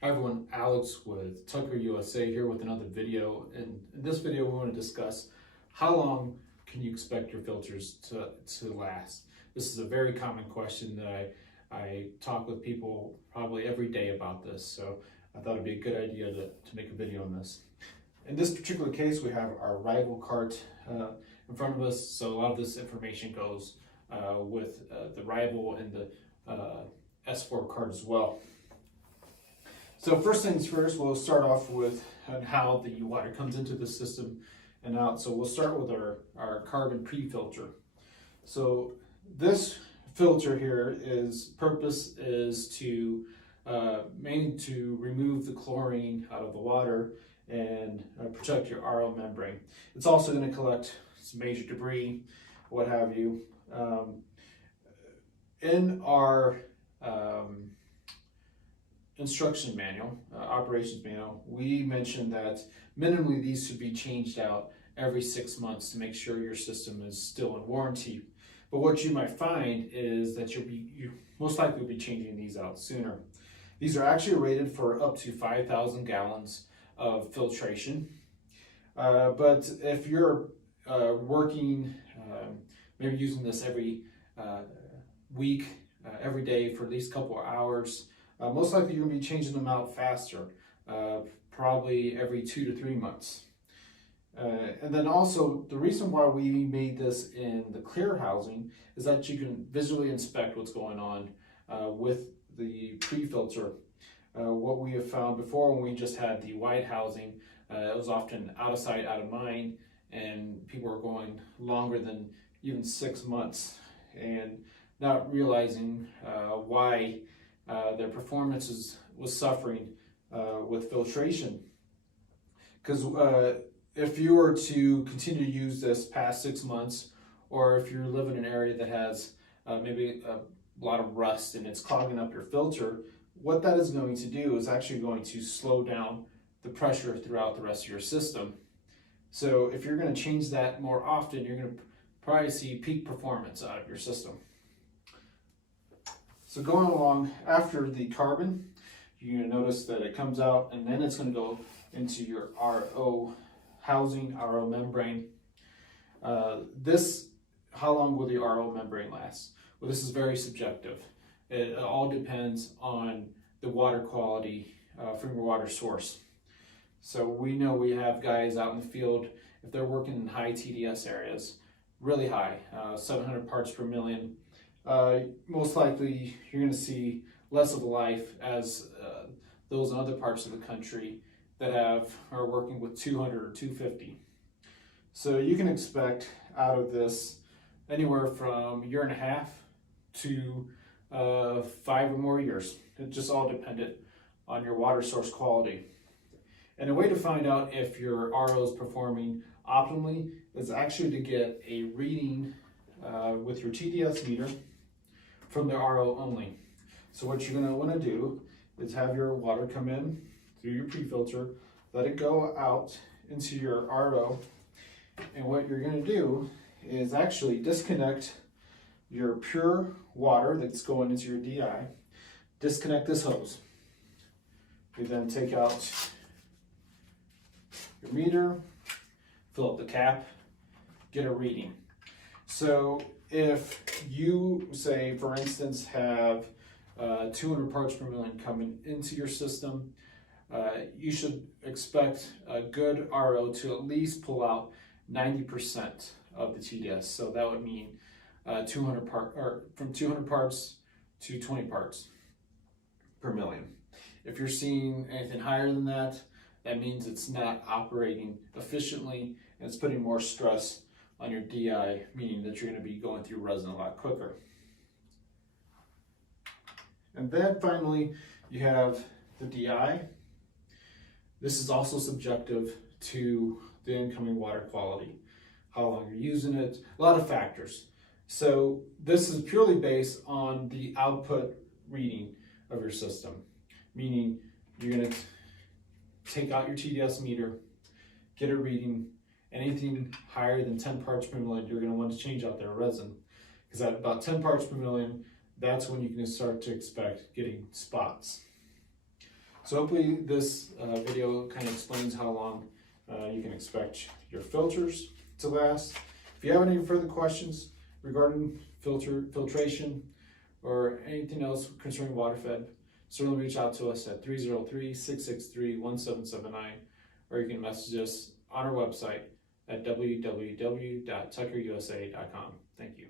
Hi everyone, Alex with Tucker USA here with another video. And in this video we want to discuss how long can you expect your filters to last. This is a very common question that I talk with people probably every day about this, so I thought it'd be a good idea to make a video on this. In this particular case we have our rival cart in front of us, so a lot of this information goes with the rival and the S4 cart as well. So first things first, we'll start off with how the water comes into the system and out. So we'll start with our carbon pre-filter. So this filter here purpose is to mainly to remove the chlorine out of the water and protect your RO membrane. It's also going to collect some major debris, what have you. In our instruction manual, operations manual, we mentioned that minimally these should be changed out every 6 months to make sure your system is still in warranty. But what you might find is that you most likely will be changing these out sooner. These are actually rated for up to 5,000 gallons of filtration. But if you're working, maybe using this every week, every day for at least a couple of hours, most likely you're going to be changing them out faster, probably every 2 to 3 months. And then also, the reason why we made this in the clear housing is that you can visually inspect what's going on with the pre-filter. What we have found before when we just had the white housing, it was often out of sight, out of mind, and people were going longer than even 6 months and not realizing why their performance was suffering with filtration. Because if you were to continue to use this past 6 months, or if you live in an area that has maybe a lot of rust and it's clogging up your filter, what that is going to do is actually going to slow down the pressure throughout the rest of your system. So if you're going to change that more often, you're going to probably see peak performance out of your system. So going along, after the carbon, you're going to notice that it comes out and then it's going to go into your RO housing, RO membrane. How long will the RO membrane last? Well, this is very subjective. It all depends on the water quality from your water source. So we know we have guys out in the field, if they're working in high TDS areas, really high, 700 parts per million, most likely you're going to see less of a life as those in other parts of the country that are working with 200 or 250. So you can expect out of this anywhere from 1.5 years to 5 or more years. It just all dependent on your water source quality. And a way to find out if your RO is performing optimally is actually to get a reading with your TDS meter from the RO only. So what you're going to want to do is have your water come in through your pre-filter, let it go out into your RO, and what you're going to do is actually disconnect your pure water that's going into your DI, disconnect this hose. You then take out your meter, fill up the cap, get a reading. So if you say, for instance, have 200 parts per million coming into your system, you should expect a good RO to at least pull out 90% of the TDS. So that would mean from 200 parts to 20 parts per million. If you're seeing anything higher than that, that means it's not operating efficiently and it's putting more stress on your DI, meaning that you're going to be going through resin a lot quicker. And then finally, you have the DI. This is also subjective to the incoming water quality, how long you're using it, a lot of factors. So this is purely based on the output reading of your system, meaning you're going to take out your TDS meter, get a reading. Anything higher than 10 parts per million, you're going to want to change out their resin, because at about 10 parts per million, that's when you can start to expect getting spots. So hopefully this video kind of explains how long you can expect your filters to last. If you have any further questions regarding filtration or anything else concerning water fed, certainly reach out to us at 303-663-1779, or you can message us on our website at www.tuckerusa.com. Thank you.